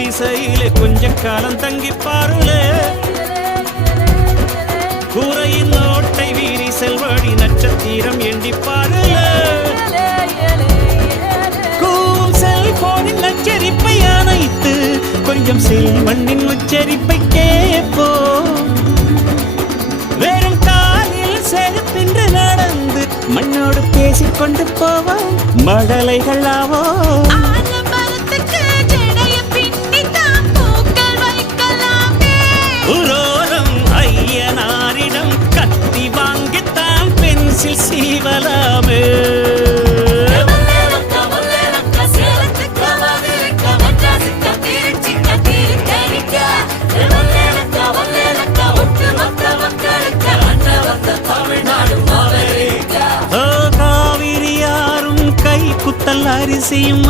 குடிசையிலே கொஞ்ச காலம் தங்கி பாருலே கூரையின் ஓட்டை வீரி செல்வடி நட்சத்திரம் எண்டி பாருலே கூவும் செல்போனின் நச்சரிப்பை அணைத்து கொஞ்சம் செல்வண்ணின் உச்சரிப்பை கேப்போ வெறும் காலில் செருப்பின்று நடந்து மண்ணோடு பேசிக்கொண்டு போவோம் மடலைகள் ஆவோ உரோரம் ஐயனாரிடம் கத்தி வாங்கித்தான் பென்சில் சீவலாமே காவிரியாரும் கை குத்தல் அரிசியும்